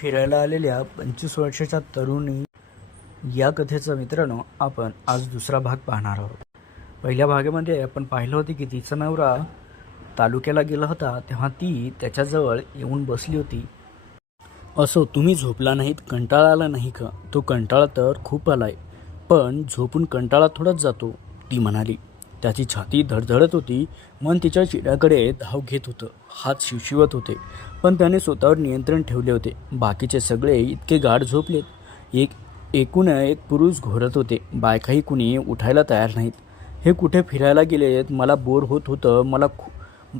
फिरायला आलेल्या पंचवीस वर्षाच्या तरुणी या कथेचा मित्रांनो आपण आज दुसरा भाग पाहणार आहोत. पहिल्या भागामध्ये आपण पाहिलं होते की तिचा नवरा तालुक्याला गेला होता तेव्हा ती त्याच्याजवळ येऊन बसली होती. असो तुम्ही झोपला नाहीत कंटाळा आला नाही का? तो कंटाळा तर खूप आलाय पण झोपून कंटाळा थोडाच जातो ती म्हणाली. त्याची छाती धडधडत होती. मन तिच्या चिड्याकडे धाव घेत होतं. हात शिवशिवत होते. पण त्याने स्वतःवर नियंत्रण ठेवले होते. बाकीचे सगळे इतके गाढ झोपलेत. एक एकूण एक पुरुष घोरत होते. बायकाही कुणी उठायला तयार नाहीत. हे कुठे फिरायला गेलेत? मला बोर होत होतं. मला खू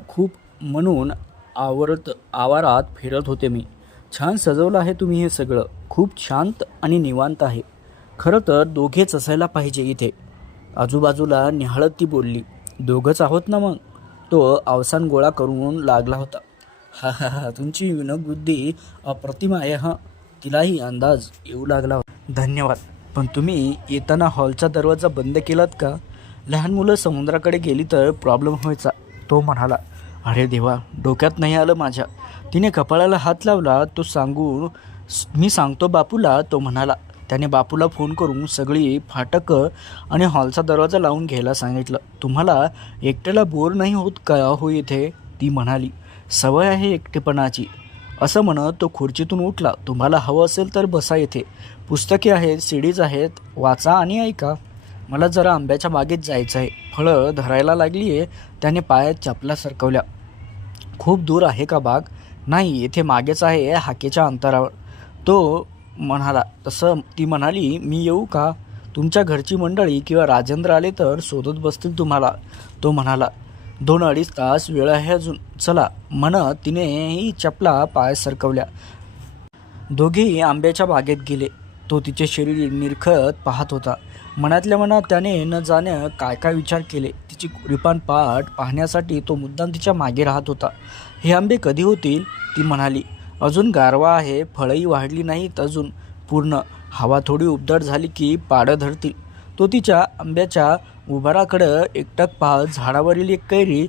खूप म्हणून आवरत आवारात फिरत होते मी. छान सजवलं आहे तुम्ही हे सगळं. खूप शांत आणि निवांत आहे. खरं तर दोघेच असायला पाहिजे इथे. आजूबाजूला निहाळत ती बोलली दोघंच आहोत ना मग? तो अवसान गोळा करून लागला होता. हा हा हा तुमची विनोदबुद्धी अप्रतिम आहे हा. तिलाही अंदाज येऊ लागला होता. धन्यवाद पण तुम्ही येताना हॉलचा दरवाजा बंद केलात का? लहान मुलं समुद्राकडे गेली तर प्रॉब्लेम व्हायचा तो म्हणाला. अरे देवा डोक्यात नाही आलं माझ्या. तिने कपाळाला हात लावला तो सांगून मी सांगतो बापूला तो म्हणाला. त्याने बापूला फोन करून सगळी फाटकं आणि हॉलचा दरवाजा लावून घ्यायला सांगितलं. तुम्हाला एकट्याला बोर नाही होत का हो इथे? ती म्हणाली. सवय आहे एकटेपणाची. असं म्हणत तो खुर्चीतून उठला. तुम्हाला हवं असेल तर बसा येथे पुस्तके आहेत सीडीज आहेत. वाचा आणि ऐका. मला जरा आंब्याच्या बागेत जायचं आहे. फळं धरायला लागली आहे त्याने पायात चपला सरकवल्या. खूप दूर आहे का बाग? नाही येथे मागेच आहे हाकेच्या अंतरावर. तो म्हणाला. तसं ती म्हणाली मी येऊ का? तुमच्या घरची मंडळी किंवा राजेंद्र आले तर शोधत बसतील तुम्हाला. तो म्हणाला दोन अडीच तास वेळ आहे अजून. चला. म्हणत तिनेही चपला पाय सरकवल्या. दोघेही आंब्याच्या बागेत गेले. तो तिचे शरीर निरखत पाहत होता. मनातल्या मनात त्याने न जाण्या काय काय विचार केले. तिची रिपान पाठ पाहण्यासाठी तो मुद्दाम तिच्यामागे राहत होता. हे आंबे कधी होतील? ती म्हणाली. अजून गारवा आहे फळंही वाढली नाहीत अजून. पूर्ण हवा थोडी उबदार झाली की पाडं धरतील. तो तिच्या आंब्याच्या उभाराकडं एकटक पाहत झाडावरील एक कैरी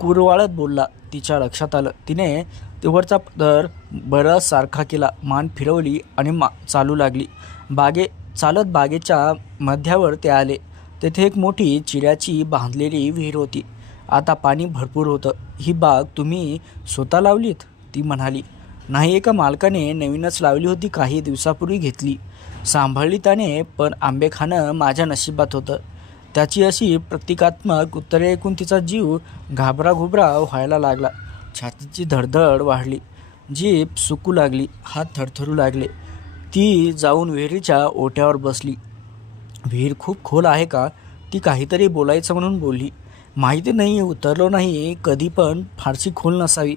कुरवाळत बोलला. तिच्या लक्षात आलं. तिने तेवरचा दर बराच सारखा केला. मान फिरवली आणि मा चालू लागली. बागे चालत बागेच्या मध्यावर ते आले. तेथे एक मोठी चिऱ्याची बांधलेली विहीर होती. आता पाणी भरपूर होतं. ही बाग तुम्ही स्वतः लावलीत? ती म्हणाली नाही एका मालकाने नवीनच लावली होती काही दिवसापूर्वी घेतली. सांभाळली त्याने पण आंबे खाणं माझ्या नशिबात होतं. त्याची अशी प्रतिकात्मक उत्तरे ऐकून तिचा जीव घाबराघुबरा व्हायला लागला. छातीची धडधड वाढली. जीभ सुकू लागली हात थरथरू लागले. ती जाऊन विहिरीच्या ओट्यावर बसली. विहीर खूप खोल आहे का? ती काहीतरी बोलायचं म्हणून बोलली. माहिती नाही उतरलो नाही कधी पण फारशी खोल नसावी.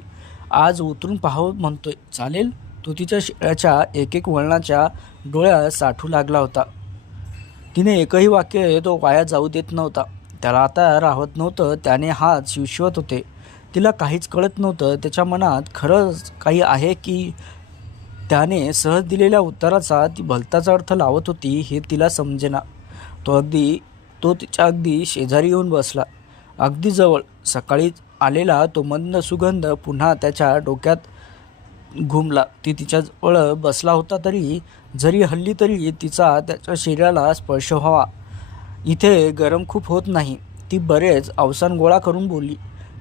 आज उतरून पाहावं म्हणतोय. चालेल? तो तिच्या शिळ्याच्या एक एक वळणाच्या डोळ्यात साठू लागला होता. तिने एकही वाक्य तो वाया जाऊ देत नव्हता. त्याला आता राहत नव्हतं त्याने हात शिवशिवत होते. तिला काहीच कळत नव्हतं. त्याच्या मनात खरंच काही आहे की त्याने सहज दिलेल्या उत्तराचा ती भलताचा अर्थ लावत होती हे तिला समजेना. तो अगदी तो तिच्या अगदी शेजारी येऊन बसला. अगदी जवळ सकाळी आलेला तो मंद सुगंध पुन्हा त्याच्या डोक्यात घुमला. ती तिच्याजवळ बसला होता तरी जरी हल्ली तरी तिचा त्याच्या शरीराला स्पर्श व्हावा. इथे गरम खूप होत नाही. ती बरेच अवसान गोळा करून बोलली.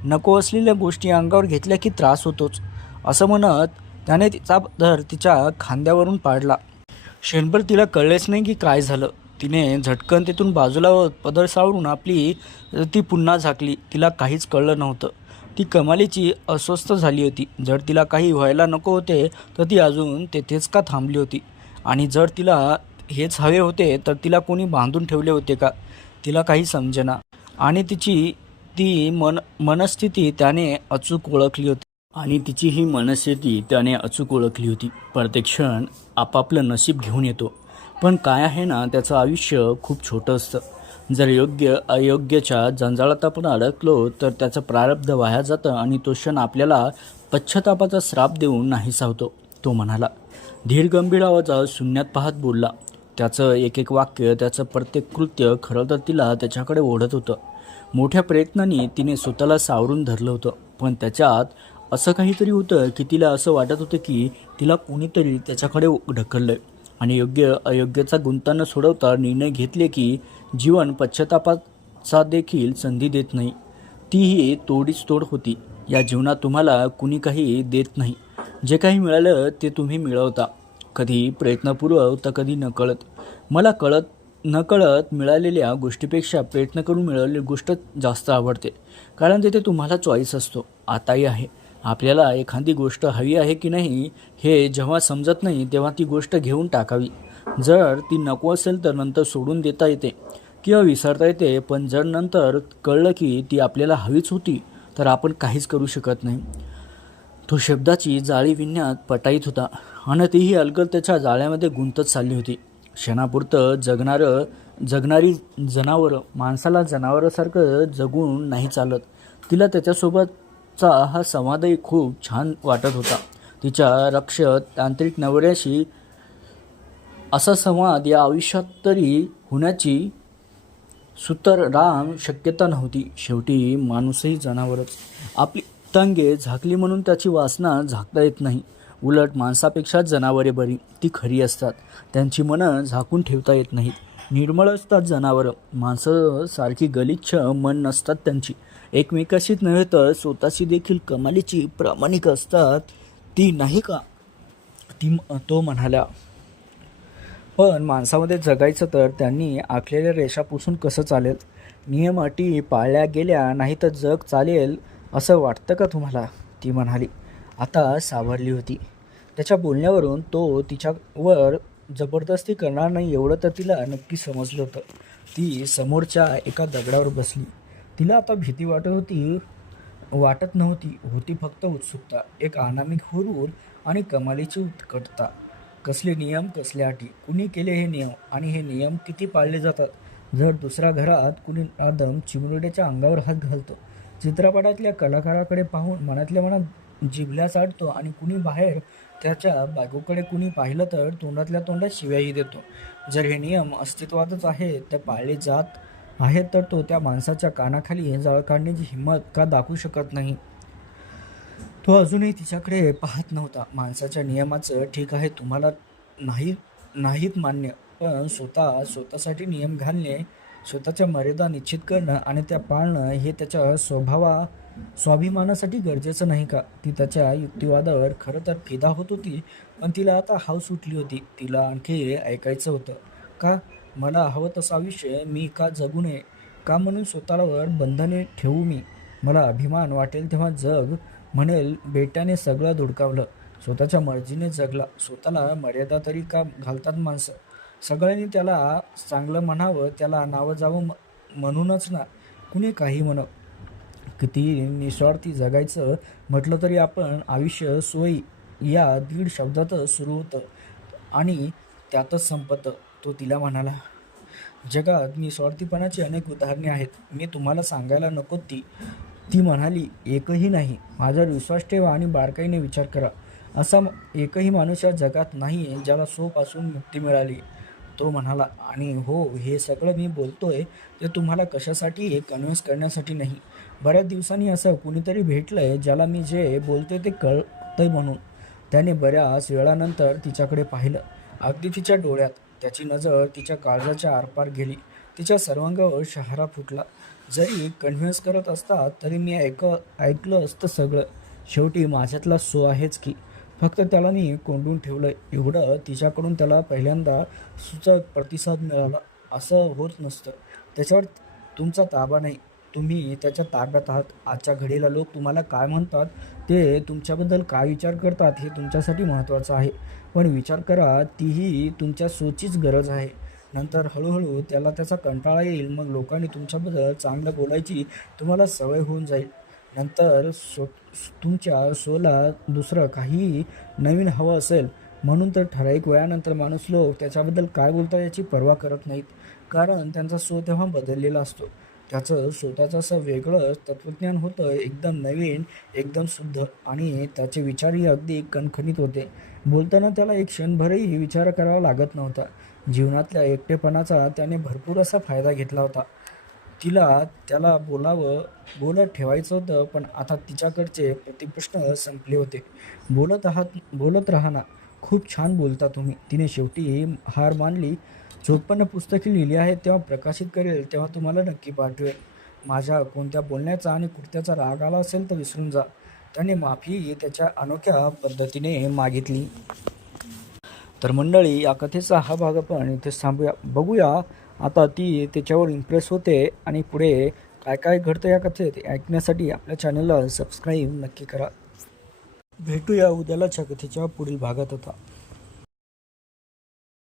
नको असलेल्या गोष्टी अंगावर घेतल्या की त्रास होतोच. असं म्हणत त्याने तिचा धर तिच्या खांद्यावरून पाडला. क्षणभर तिला कळलेच नाही की काय झालं. तिने झटकन तिथून बाजूला पदर सावरून आपली ती पुन्हा झाकली. तिला काहीच कळलं नव्हतं. ती कमालीची अस्वस्थ झाली होती. जर तिला काही व्हायला नको होते तर ती अजून तेथेच का थांबली होती? आणि जर तिला हेच हवे होते तर तिला कोणी बांधून ठेवले होते का? तिला काही समजेना. आणि तिची ती मन मनस्थिती त्याने अचूक ओळखली होती. आणि तिची ही मनस्थिती त्याने अचूक ओळखली होती. प्रत्येक क्षण आपापलं नशीब घेऊन येतो. पण काय आहे ना त्याचं आयुष्य खूप छोटं असतं. जर योग्य अयोग्यच्या जंजाळात आपण अडकलो तर त्याचं प्रारब्ध वाया जातं आणि तो क्षण आपल्याला पश्चातापाचा श्राप देऊन नाहीसा होतो तो म्हणाला. धीर गंभीर आवाजात शून्यात पाहत बोलला. त्याचं एक एक वाक्य त्याचं प्रत्येक कृत्य खरं तर तिला त्याच्याकडे ओढत होतं. मोठ्या प्रयत्नांनी तिने स्वतःला सावरून धरलं होतं पण त्याच्यात असं काहीतरी होतं की तिला असं वाटत होतं की तिला कोणीतरी त्याच्याकडे ढकललं आणि योग्य अयोग्याचा गुंता न सोडवता निर्णय घेतले की जीवन पश्चातापाचा देखील संधी देत नाही. तीही तोडीच तोड होती. या जीवनात तुम्हाला कुणी काही देत नाही. जे काही मिळालं ते तुम्ही मिळवता. कधी प्रयत्नपूर्वक तर कधी नकळत. मला कळत नकळत मिळालेल्या गोष्टीपेक्षा प्रयत्न करून मिळालेली गोष्ट जास्त आवडते. कारण तिथे तुम्हाला चॉईस असतो. आताही आहे. आपल्याला एखादी गोष्ट हवी आहे की नाही हे जेव्हा समजत नाही तेव्हा ती गोष्ट घेऊन टाकावी. जर ती नको असेल तर नंतर सोडून देता येते किंवा विसरता येते पण जर नंतर कळलं की ती आपल्याला हवीच होती तर आपण काहीच करू शकत नाही. तो शब्दाची जाळी विणण्यात पटाईत होता. आणि तीही अलगद त्याच्या जाळ्यामध्ये गुंतत चालली होती. क्षणापुरतं जगणारं जगणारी जनावरं माणसाला जनावरासारखं जगून नाही चालत. तिला त्याच्यासोबत चा हा संवादही खूप छान वाटत होता. तिच्या रक्ष तांत्रिक नवऱ्याशी असा संवाद या आयुष्यात तरी होण्याची सुतर राम शक्यता नव्हती. शेवटी माणूसही जनावरच. आपली तंगे झाकली म्हणून त्याची वासना झाकता येत नाही. उलट माणसापेक्षा जनावरे बरी ती खरी असतात. त्यांची मनं झाकून ठेवता येत नाहीत. निर्मळ असतात जनावरं. माणसं सारखी गलिच्छ मन नसतात त्यांची. एकमेकाशीच नव्हे तर स्वतःची देखील कमालीची प्रामाणिक असतात. ती नाही का? ती तो म्हणाला. पण माणसामध्ये जगायचं तर त्यांनी आखलेल्या रेषा पुसून कसं चालेल? नियम अटी पाळल्या गेल्या नाही तर जग चालेल असं वाटतं का तुम्हाला? ती म्हणाली. आता सावरली होती. त्याच्या बोलण्यावरून तो तिच्यावर जबरदस्ती करणार नाही एवढं तर तिला नक्की समजलं होतं. ती समोरच्या एका दगडावर बसली. तिला आता भीती वाटत होती वाटत नव्हती. होती फक्त उत्सुकता. एक अनामिक हुरूर आणि कमालीची उत्कटता. कसले नियम कसल्या अटी? कुणी केले हे नियम? आणि हे नियम किती पाळले जातात? जर दुसऱ्या घरात कुणी आदम चिमुरड्याच्या अंगावर हात घालतो चित्रपटातल्या कलाकाराकडे पाहून मनातल्या मनात जिभल्या चाडतो आणि कुणी बाहेर त्याच्या बायकोकडे कुणी पाहिलं तर तोंडातल्या तोंडात शिव्याही देतो. जर हे नियम अस्तित्वातच आहेत तर पाळले जात आहेत तर तो त्या माणसाच्या कानाखाली जाळ काढण्याची हिंमत का दाखवू शकत नाही? तो अजूनही तिच्याकडे पाहत नव्हता. माणसाच्या नियमाचं ठीक आहे तुम्हाला नाही नाहीत मान्य. पण स्वतः स्वतःसाठी नियम घालणे स्वतःच्या मर्यादा निश्चित करणं आणि त्या पाळणं हे त्याच्या स्वभावा स्वाभिमानासाठी गरजेचं नाही का? ती त्याच्या युक्तिवादावर खरं तर फिदा होत होती पण तिला आता हाव सुटली होती. तिला आणखी ऐकायचं होतं. का? मला हवं तसं आयुष्य मी का जगू नये का म्हणून स्वतःवर बंधने ठेवू मी? मला अभिमान वाटेल तेव्हा जग म्हणेल बेट्याने सगळं धुडकावलं स्वतःच्या मर्जीने जगला. स्वतःला मर्यादा तरी का घालतात माणसं? सगळ्यांनी त्याला चांगलं म्हणावं त्याला नावं जावं म- म्हणूनच ना. कुणी काही म्हण. किती निस्वार्थी जगायचं म्हटलं तरी आपण आयुष्य सोयी. या दीड शब्दातच सुरू होतं. आणि त्यातच संपतं. तो तिला म्हणाला जगात निस्वार्थीपणाची अनेक उदाहरणे आहेत. मी तुम्हाला सांगायला नको ती. ती म्हणाली एकही नाही. माझ्यावर विश्वास ठेवा आणि बारकाईने विचार करा. असा एकही माणूस या जगात नाही आहे ज्याला सोपासून मुक्ती मिळाली. तो म्हणाला आणि हो हे सगळं मी बोलतोय ते तुम्हाला कशासाठी कन्व्हिन्स करण्यासाठी नाही. बऱ्याच दिवसांनी असं कुणीतरी भेटलंय ज्याला मी जे बोलतोय ते कळतंय म्हणून. त्याने बऱ्याच वेळानंतर तिच्याकडे पाहिलं. अगदी तिच्या डोळ्यात त्याची नजर तिच्या काळजाच्या आरपार गेली. तिच्या सर्वांगावर शहारा फुटला. जरी कन्व्हिन्स करत असता तरी मी ऐक ऐकलं असतं सगळं. शेवटी माझ्यातला सो आहेच की. फक्त त्याला मी कोंडून ठेवलं एवढं तिच्याकडून त्याला पहिल्यांदा सुचक प्रतिसाद मिळाला. असं होत नसतं. त्याच्यावर तुमचा ताबा नाही. तुम्ही त्याच्या ताब्यात आहात. आजच्या घडीला लोक तुम्हाला काय म्हणतात ते तुमच्याबद्दल काय विचार करतात हे तुमच्यासाठी महत्त्वाचं आहे. पण विचार करा तीही तुमच्या सोचीच गरज आहे. नंतर हळूहळू त्याला त्याचा कंटाळा येईल मग लोकांनी तुमच्याबद्दल चांगलं बोलायची तुम्हाला सवय होऊन जाईल. नंतर सो तुमच्या सोला दुसरं काही नवीन हवं असेल म्हणून तर ठराविक वयानंतर माणूस लोक त्याच्याबद्दल काय बोलतात याची पर्वा करत नाहीत. कारण त्यांचा सो तेव्हा बदललेला असतो. त्याचं स्वतःचं असं वेगळंच तत्त्वज्ञान होतं एकदम नवीन एकदम शुद्ध. आणि त्याचे विचारही अगदी कणखणीत होते. बोलताना त्याला एक क्षणभरही विचार करावा लागत नव्हता. जीवनातल्या एकटेपणाचा त्याने भरपूर असा फायदा घेतला होता. तिला त्याला बोलावं बोलत ठेवायचं होतं पण आता तिच्याकडचे प्रतिप्रश्न संपले होते. बोलत आहात बोलत राहा ना. खूप छान बोलता तुम्ही. तिने शेवटी हार मानली. चोपन्न पुस्तके लिहिली आहेत तेव्हा प्रकाशित करेल तेव्हा तुम्हाला नक्की पाठवेल. माझ्या कोणत्या बोलण्याचा आणि कुडत्याचा राग आला असेल तर विसरून जा. त्याने माफी त्याच्या अनोख्या पद्धतीने मागितली. तर मंडळी या कथेचा हा भाग आपण इथे थांबूया. बघूया आता ती त्याच्यावर इम्प्रेस होते आणि पुढे काय काय घडतं या कथेत ऐकण्यासाठी आपल्या चॅनलला सबस्क्राईब नक्की करा. भेटूया उद्यालाच्या कथेच्या पुढील भागात आता.